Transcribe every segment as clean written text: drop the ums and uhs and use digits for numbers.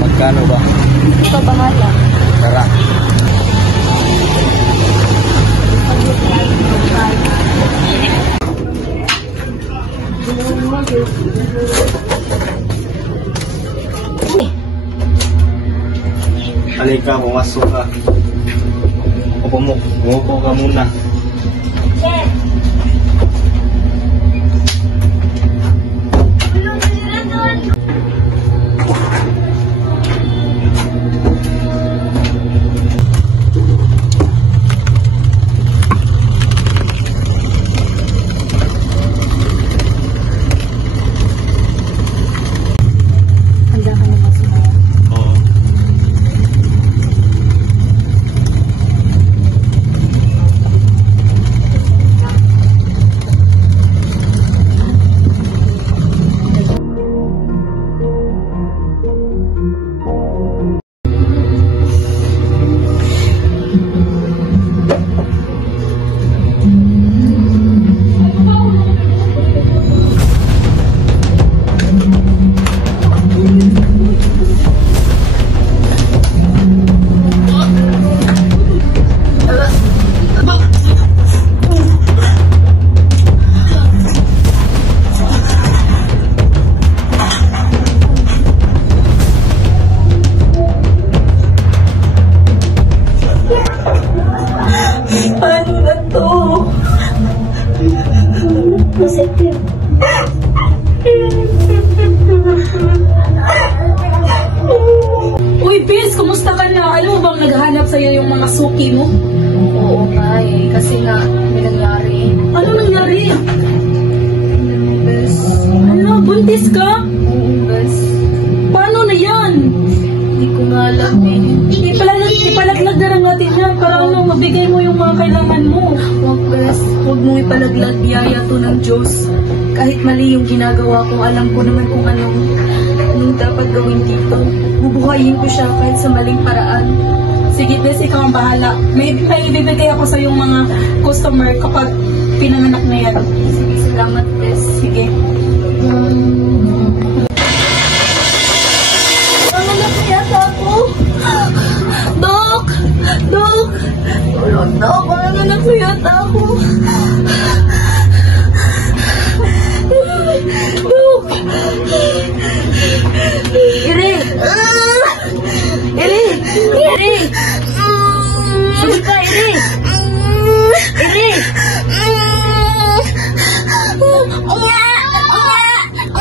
Magkano ba? Ito bahala. Tara. Halika, pumasok ka. Umupo ka muna. Paano na to? Masakit. Uy, Biz, kumusta ka na? Alam mo bang naghahanap sa'yo yung mga suki mo? Oo nga eh, kasi nga may nangyari. Ano nangyari? Bes. Ano, buntis ka? Oo, bes. Paano na yan? Hindi ko nga alam eh. Ipalaglag na lang natin yan para ano, mabigay mo yung mga kailangan mo. Huwag, bes. Huwag mo ipalaglag, biyaya to ng Diyos. Kahit mali yung ginagawa ko, alam ko naman kung anong dapat gawin dito. Bubuhayin ko siya kahit sa maling paraan. Sige, Bes, ikaw ang bahala. May ibibigay ako sa yung mga customer kapag pinanganak na yan. Sige, salamat, bes. Sige. Nanganak yata ako. Dok! Dok! Tulog na ako. Nanganak yata ako. Dok! Iri! Iri! Iri! Sige ka, Iri! Iri!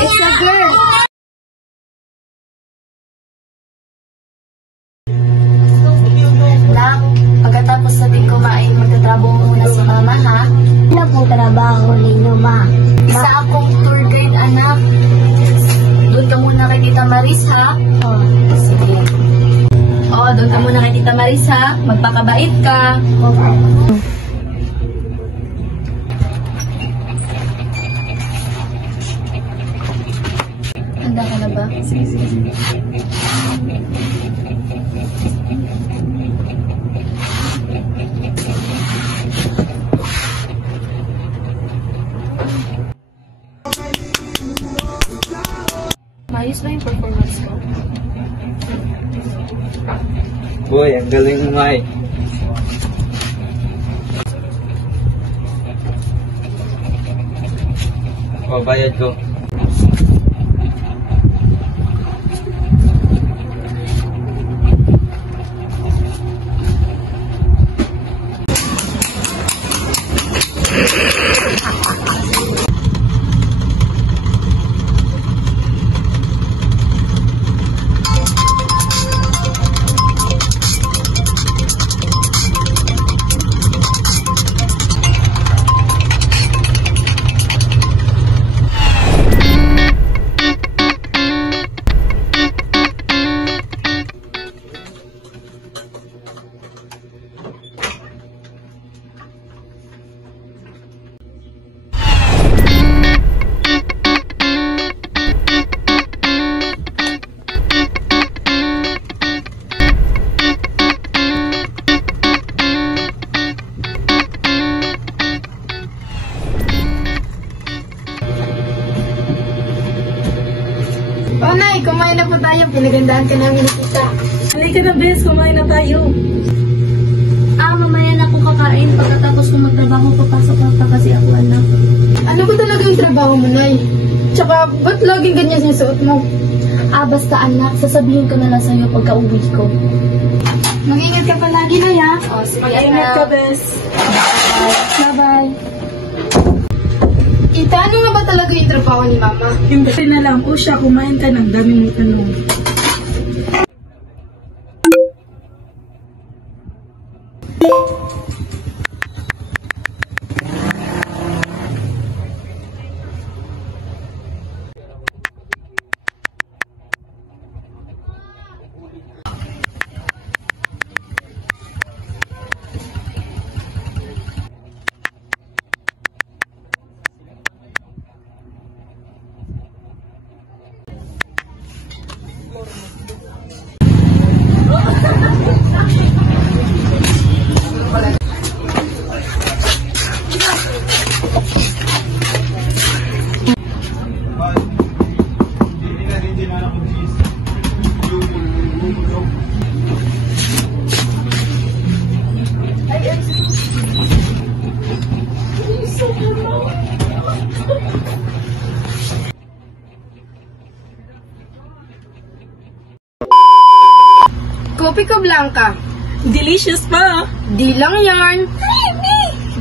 It's a girl! Nak, pagkatapos natin kumain, magtatrabaho muna si mama, ha? Ano po trabaho ninyo, ma? Isa akong tour guide, anak. Doon ka muna kay Tita Maris, ha? Oh, Sige. Oo, doon ka muna kay Tita Maris, ha? Magpakabait ka. okay. Handa ka na ba? Sige. Maayos ba yung performance ko? Boy, ang galing mo nga eh. O, bayad ko. Kailangan ka namin nakita. Halika na, bes. Kumain na tayo. Mamaya na akong kakain. Pagkatapos kong magtrabaho, papasok lang pa kasi ako, anak. Ano ba talaga yung trabaho mo, Nay? Tsaka, ba't laging ganyan sinusuot mo? Basta anak, sasabihin ko na lang sa'yo pagka uwi ko. Mag-ingat ka palagi, Nay, ha? Mag-ingat ka, bes. Bye-bye. Ita, ano nga ba talaga yung trabaho ni Mama? Hindi na lang po siya. Kumain ka ng dami mong tanong. Kopi ko blanca. Delicious pa. Di lang yarn.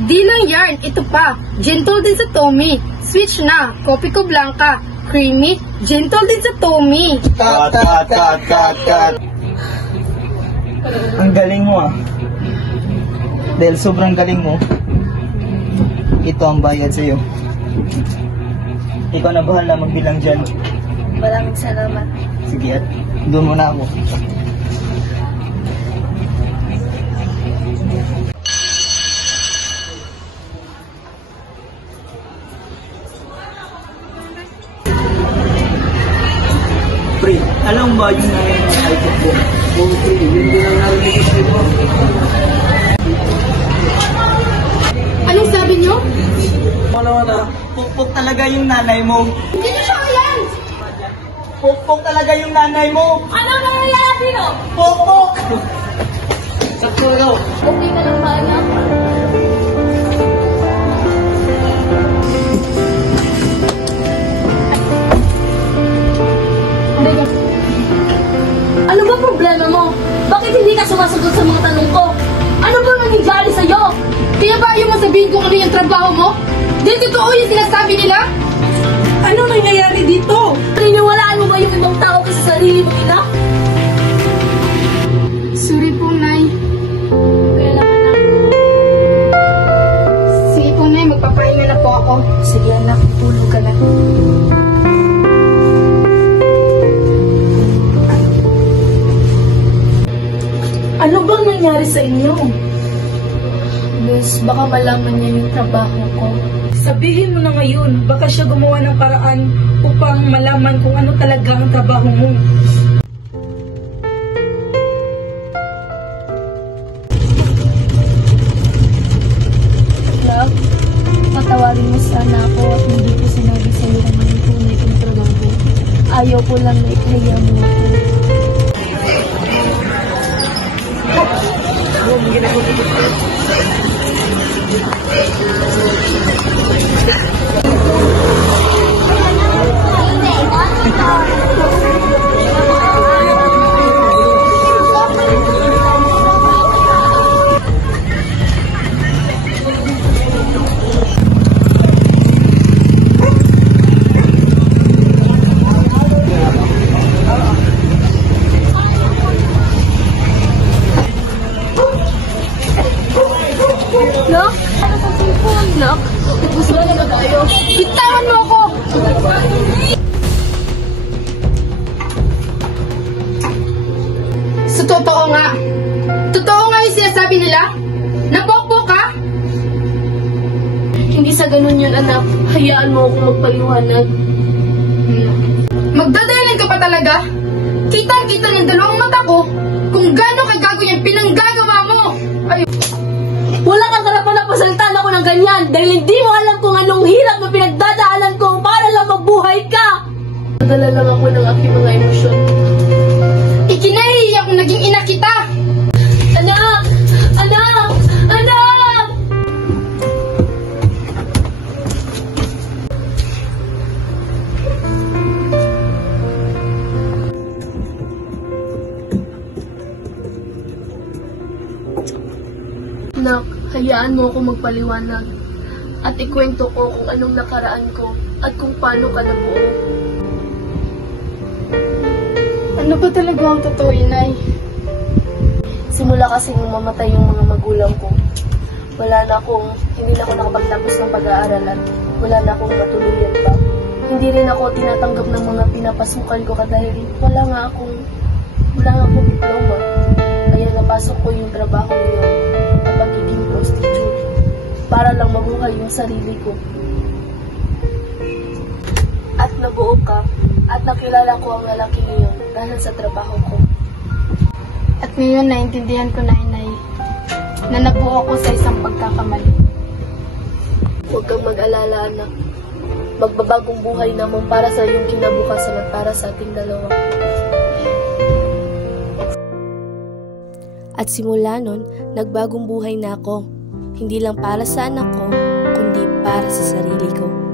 Di lang yarn. Ito pa. Gentle din sa Tommy. Switch na. Kopi ko blanca. Creamy. Gentle din sa Tommy. Cut. Ang galing mo ah. Dahil sobrang galing mo, ito ang bayad sa'yo. Ikaw na bahala magbilang dyan. Maraming salamat. Sige at doon muna ako. Pre, alam ba yung iPhone ko? Okay, yun din ang narinig ko mo. Anong sabi niyo? Wala. Pukpok talaga yung nanay mo. Hindi niyo siya yan! Pukpok talaga yung nanay mo. Ano nangyayari dito? Pukpok! Sakto. Okay ka lang ba, anak? Ano ba problema mo? Bakit hindi ka sumasagot sa mga tanong ko? Ano ba nangyayari sa'yo? Kaya ba ayaw mo sabihin kung ano yung trabaho mo? Di totoo yung sinasabi nila? Ano nangyayari dito? Naniniwalaan mo ba yung ibang tao kasi sa sarili mong ina? Sorry po, Nay. Kailangan na. Sige po, Nay. Magpapahinga na po ako. Sige anak, tulog ka na. Ano bang nangyari sa inyo? Miss, baka malaman niya yung trabaho ko. Sabihin mo na ngayon, baka siya gumawa ng paraan upang malaman kung ano talaga ang trabaho mo. Love, patawarin mo sana ako at hindi ko sinabi sa iyo kung anong tunay kong trabaho. Ayaw ko lang na ikaya mo ako. Nak? Ano sa cellphone, Nak? Gusto na ba tayo? Bitawan mo ako! Sa totoo nga. Totoo nga yung sinasabi nila? Napokpok ka? Hindi sa ganun yun, anak. Hayaan mo akong magpaliwanag. Magdadahilan ka pa talaga? Kitang-kita ng dalawang mata ko kung gaano kagago yung pinanggagawa mo! Ay, Wala kang karapan na pasaltaan ako ng ganyan dahil hindi mo alam kung anong hirap na pinagdadaanan ko para lang mabuhay ka. Nadala lang ako ng aking mga emosyon. naging ina kita! Anak! Anak! Anak! Nak, hayaan mo ako magpaliwanag at ikwento ko kung anong nakaraan ko at kung paano ka nabuo. Ano ba talaga ang totoo, inay? Simula kasi nung mamatay yung mga magulang ko, hindi na ako nakapagtapos ng pag-aaral at wala na akong matuluyan pa. Hindi rin ako tinatanggap ng mga pinapasukan ko dahil wala nga akong diploma. Kaya napasok ko yung trabaho ngayon na pagiging prostitute para lang mabuhay yung sarili ko. At nabuo ka at nakilala ko ang lalaki ngayon dahil sa trabaho ko. At ngayon naintindihan ko na, inay, na nabuo ako sa isang pagkakamali. Huwag kang mag-alala, anak. Magbabagong buhay naman para sa iyong kinabukasan at para sa ating dalawa. At simula nun, nagbagong buhay na ako. Hindi lang para sa anak ko, kundi para sa sarili ko.